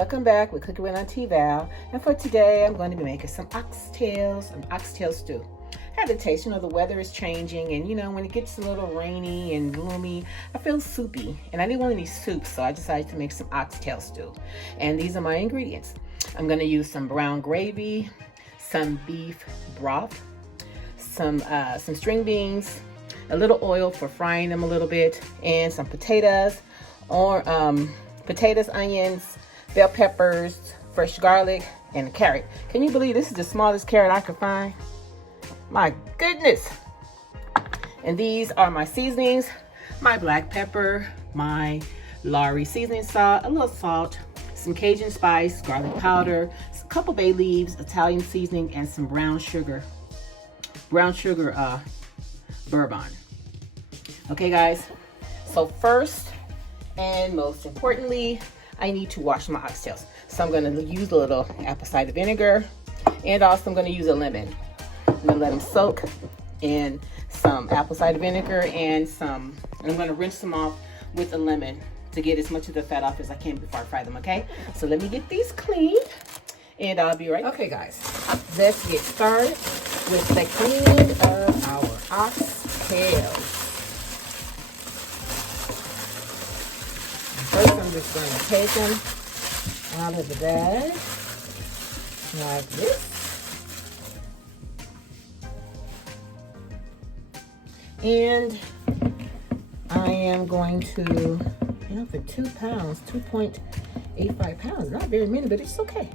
welcome back. We're cooking with Auntie Val, and for today I'm going to be making some oxtails, an oxtail stew. I had the taste, the weather is changing, and when it gets a little rainy and gloomy, I feel soupy, and I didn't want any soup, so I decided to make some oxtail stew. And these are my ingredients. I'm going to use some brown gravy, some beef broth, some string beans, a little oil for frying them a little bit, and some potatoes, or potatoes, onions, bell peppers, fresh garlic, and a carrot. Can you believe this is the smallest carrot I could find? My goodness. And these are my seasonings: my black pepper, my Lorry seasoning salt, a little salt, some Cajun spice, garlic powder, a couple bay leaves, Italian seasoning, and some brown sugar bourbon. Okay guys, so first and most importantly, I need to wash my oxtails. So I'm going to use a little apple cider vinegar, and also I'm going to use a lemon. I'm going to let them soak in some apple cider vinegar, and I'm going to rinse them off with a lemon to get as much of the fat off as I can before I fry them, okay? So let me get these cleaned, and I'll be right back. Okay guys, let's get started with the cleaning of our oxtails. First, I'm just going to take them out of the bag like this. And I am going to, for 2 pounds, 2.85 pounds, not very many, but it's okay.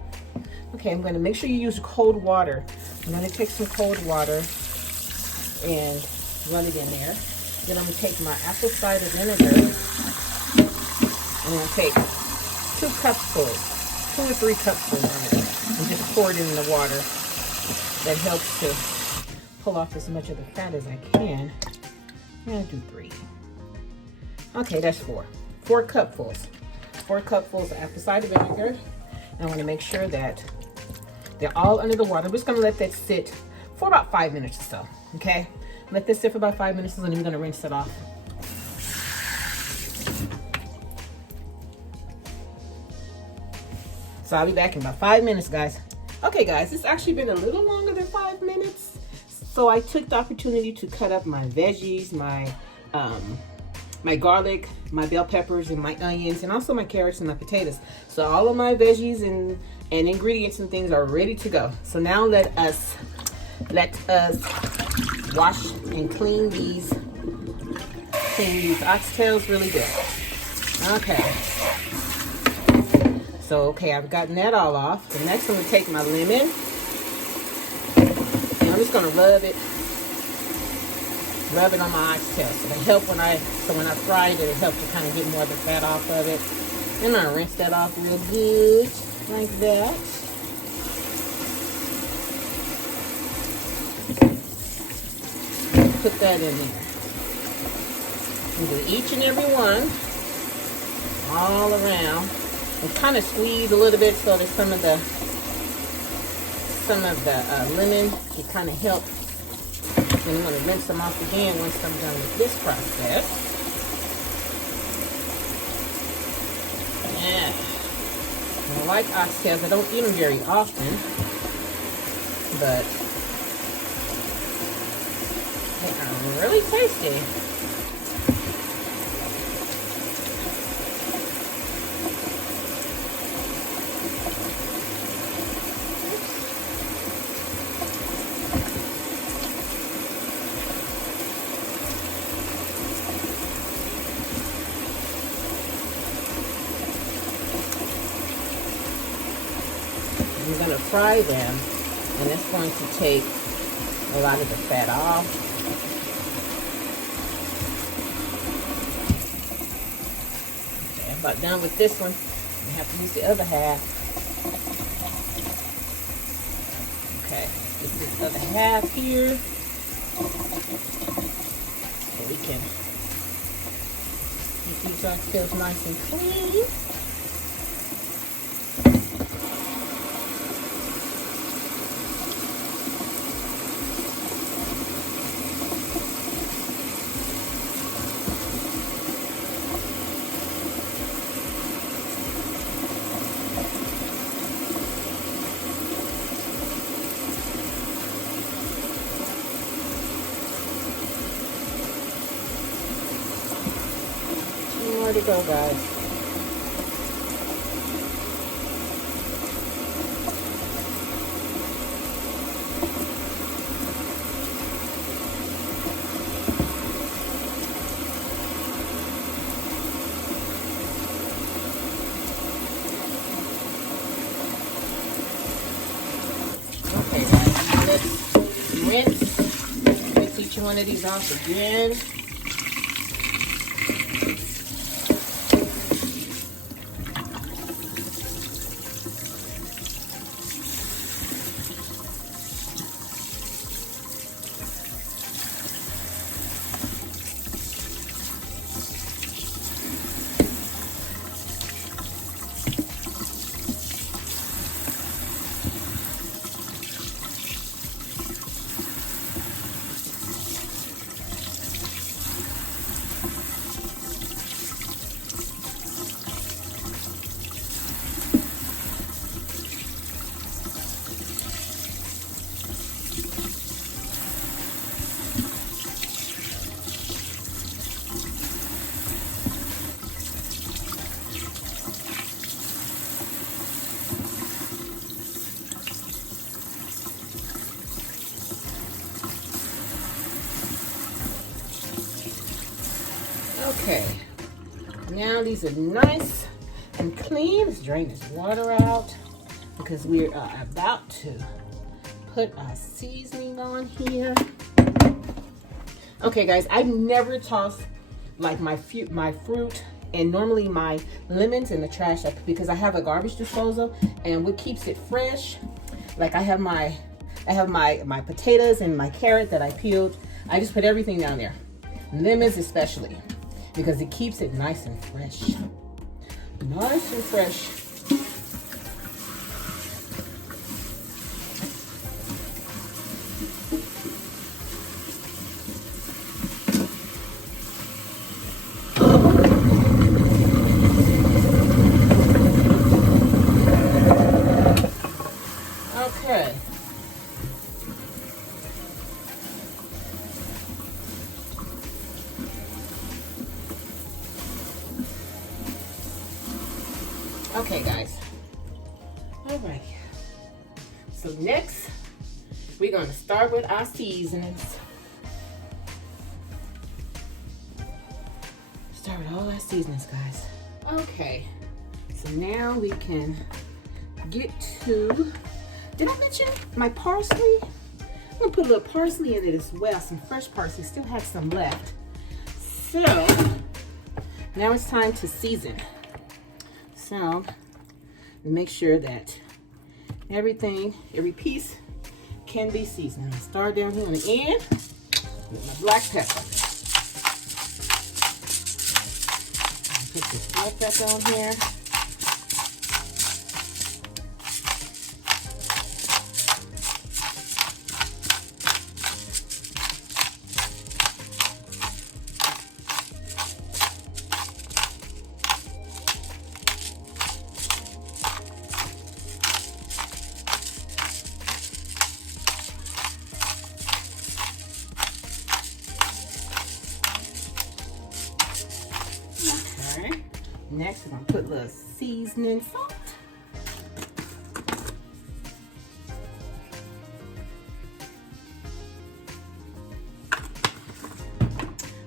Okay, I'm going to make sure you use cold water. I'm going to take some cold water and run it in there. Then I'm going to take my apple cider vinegar. I'm going to take 2 cupfuls, 2 or 3 cupfuls of it, and just pour it in the water. That helps to pull off as much of the fat as I can. I'm going to do 3. Okay, that's 4. 4 cupfuls. 4 cupfuls of apple cider vinegar. And I want to make sure that they're all under the water. I'm just going to let that sit for about 5 minutes or so. Okay? Let this sit for about 5 minutes, and then I'm going to rinse it off. So I'll be back in about 5 minutes, guys. Okay, guys, it's actually been a little longer than 5 minutes. So I took the opportunity to cut up my veggies, my garlic, my bell peppers, and my onions, and also my carrots and my potatoes. So all of my veggies and ingredients and things are ready to go. So now let us wash and clean these oxtails really good. Okay. So, okay, I've gotten that all off. The next, I'm going to take my lemon, and I'm just going to rub it on my oxtail. So they help when I fry it, it helps to kind of get more of the fat off of it. And I'm going to rinse that off real good, like that. Put that in there. And do each and every one all around. And kind of squeeze a little bit so that some of the lemon can kind of help. And I'm going to rinse them off again once I'm done with this process. Yeah. I like oxtails. I don't eat them very often, but they are really tasty. I'm going to fry them, and it's going to take a lot of the fat off. Okay, I'm about done with this one. I have to use the other half. Okay, get this other half here, so we can get these oxtails nice and clean. more to go, guys. Okay, guys, let's rinse each one of these off again. Okay, now these are nice and clean. Let's drain this water out because we're about to put our seasoning on here. Okay, guys, I've never tossed like my fruit and normally my lemons in the trash because I have a garbage disposal, and what keeps it fresh, like I have my potatoes and my carrot that I peeled. I just put everything down there, lemons especially, because it keeps it nice and fresh. Nice and fresh. Okay. Okay, guys. All right. So next, we're going to start with our seasonings. Start with all our seasonings, guys. Okay. So now we can get to, did I mention my parsley? I'm going to put a little parsley in it as well. Some fresh parsley. Still have some left. So, now it's time to season. So, make sure that every piece can be seasoned. I'll start down here on the end with my black pepper. I'll put this black pepper on here. Next, we're going to put a little seasoning salt.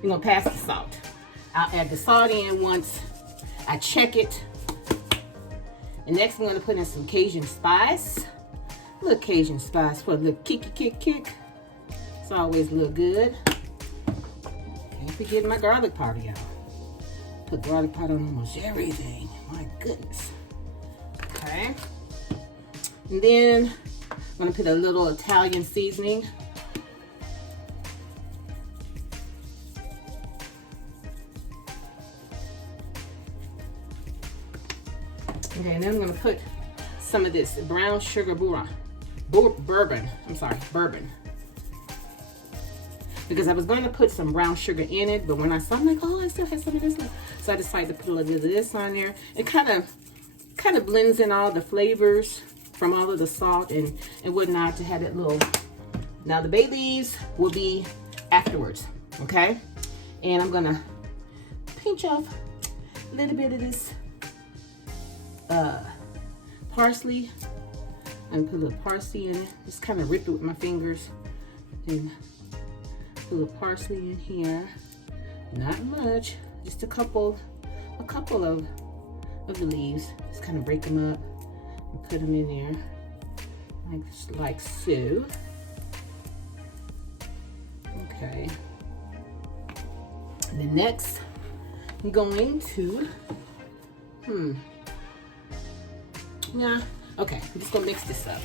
We're going to pass the salt. I'll add the salt in once I check it. And next, I'm going to put in some Cajun spice. A little Cajun spice for a little kick. It's always a little good. Can't forget my garlic powder, y'all. Put garlic powder on almost everything. My goodness. Okay. And then I'm going to put a little Italian seasoning. Okay, and then I'm going to put some of this brown sugar bourbon. Bourbon. Because I was going to put some brown sugar in it, but when I saw, I'm like, oh, I still have some of this left. So I decided to put a little bit of this on there. It kind of blends in all the flavors from all of the salt and whatnot to have that little. Now the bay leaves will be afterwards, okay? And I'm gonna pinch off a little bit of this parsley. And put a little parsley in it. Just kind of rip it with my fingers. And put a little parsley in here. Not much, just a couple of the leaves. Just kind of break them up and put them in there like so. Okay. And then next, I'm going to, yeah, okay, I'm just gonna mix this up.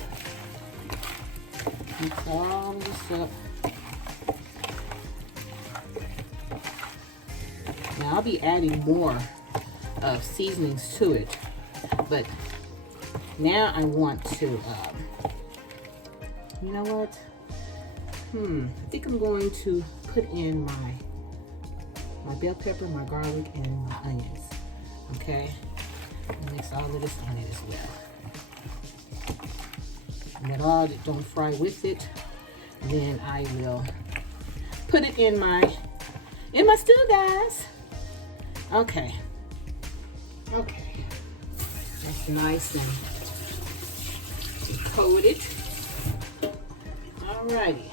Mix all this up. Now I'll be adding more seasonings to it, but now I want to, you know what? I think I'm going to put in my bell pepper, my garlic, and my onions. Okay, and mix all of this on it as well. And that all don't fry with it. Then I will put it in my stew, guys. Okay. That's nice and coated. Alrighty.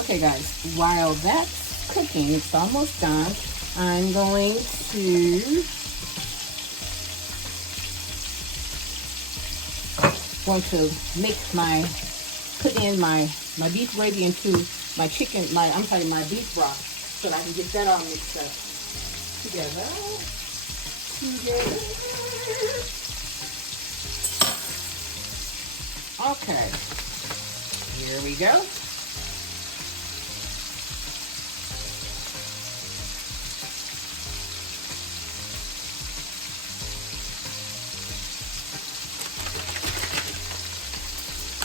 Okay guys, while that's cooking, it's almost done, I'm going to put in my beef gravy into my beef broth, so that I can get that all mixed up together. Okay, here we go.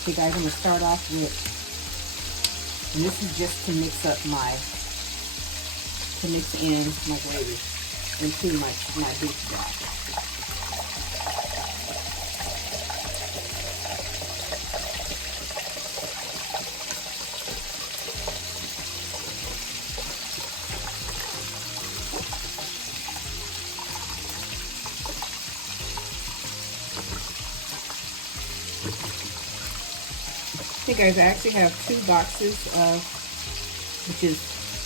Okay guys, I'm going to start off with, and this is just to mix in my gravy into my beef broth. Hey guys, I actually have 2 boxes which is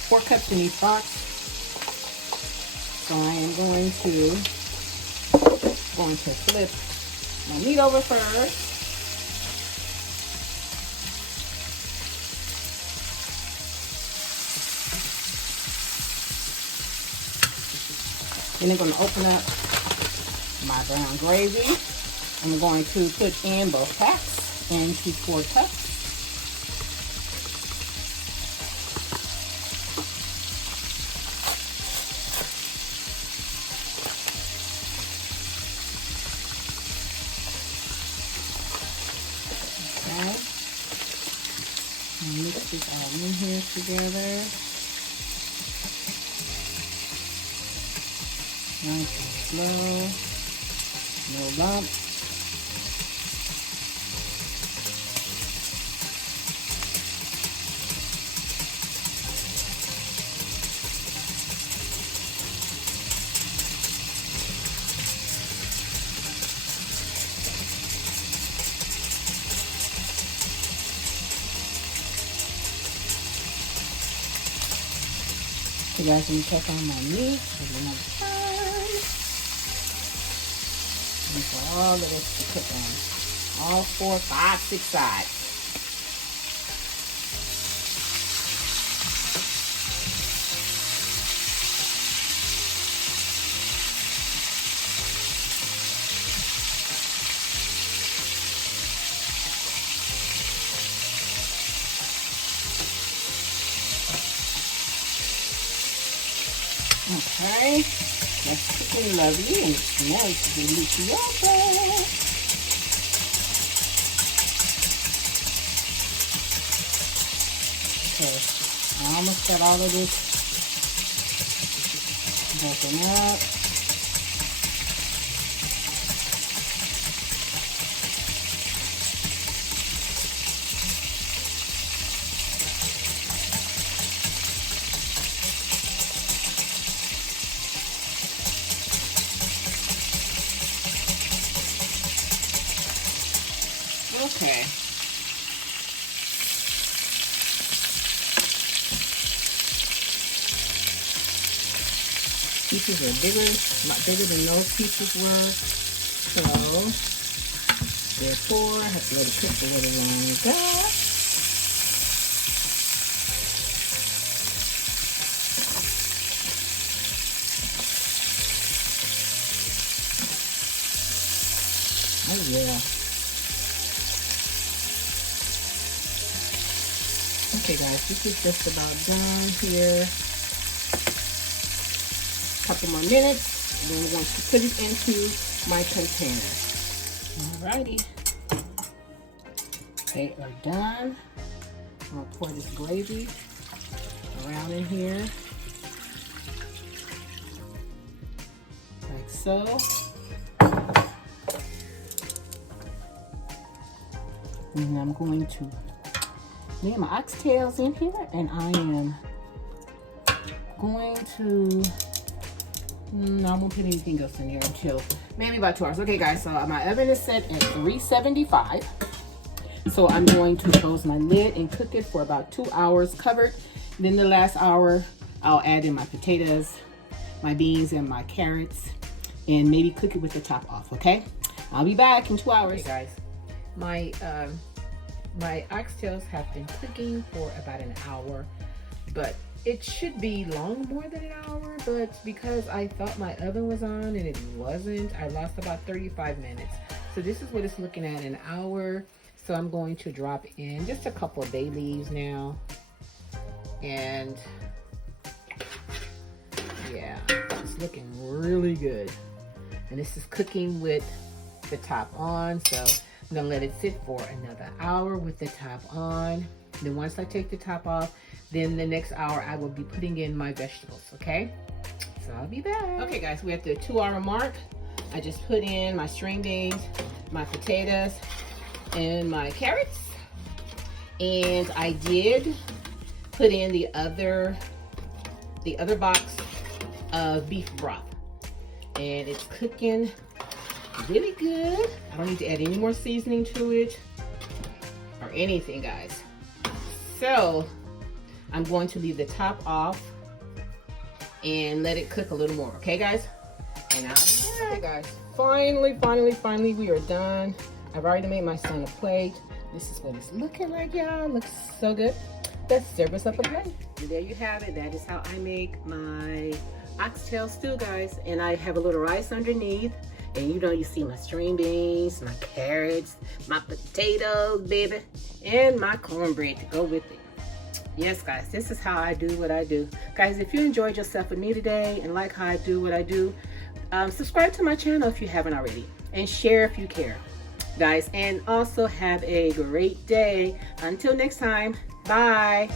4 cups in each box. So I am going to flip my meat over first. Then I'm going to open up my brown gravy. I'm going to put in both packs into 4 cups. Mix it all in here together. Nice and slow. No lumps. You guys can check on my meat another time. And for all of this to cook on. All 4, 5, 6 sides. Okay, that's looking lovely and it smells delicioso. Okay, I almost got all of this broken up. Okay. Pieces are bigger, not bigger than those pieces were. So, therefore, I have to let it cook for a little longer. Oh, yeah. Okay guys, this is just about done here. Couple more minutes, and then we're going to put it into my container. Alrighty, they are done. I'm gonna pour this gravy around in here, like so. And I'm going to lay my oxtails in here, and I am going to, I won't put anything else in here until maybe about 2 hours. Okay guys, so my oven is set at 375. So I'm going to close my lid and cook it for about 2 hours covered. Then the last hour, I'll add in my potatoes, my beans, and my carrots, and maybe cook it with the top off, okay? I'll be back in 2 hours. Okay guys, my oxtails have been cooking for about an hour, but it should be long more than an hour, but because I thought my oven was on and it wasn't, I lost about 35 minutes. So this is what it's looking at, an hour. So I'm going to drop in just a couple of bay leaves now. And yeah, it's looking really good. And this is cooking with the top on. So I'm gonna let it sit for another hour with the top on. Then once I take the top off, then the next hour I will be putting in my vegetables, okay? So I'll be back. Okay guys, we're at the 2 hour mark. I just put in my string beans, my potatoes, and my carrots. And I did put in the other box of beef broth. And it's cooking really good. I don't need to add any more seasoning to it or anything, guys. So I'm going to leave the top off and let it cook a little more, okay guys? And I'll be back. Okay guys, finally we are done. I've already made my son a plate. This is what it's looking like, y'all. Looks so good. Let's serve us up a plate. And there you have it. That is how I make my oxtail stew, guys. And I have a little rice underneath. And you know, you see my string beans, my carrots, my potatoes, baby, and my cornbread to go with it. Yes, guys, this is how I do what I do. Guys, if you enjoyed yourself with me today and like how I do what I do, subscribe to my channel if you haven't already, and share if you care, guys. And also have a great day. Until next time, Bye.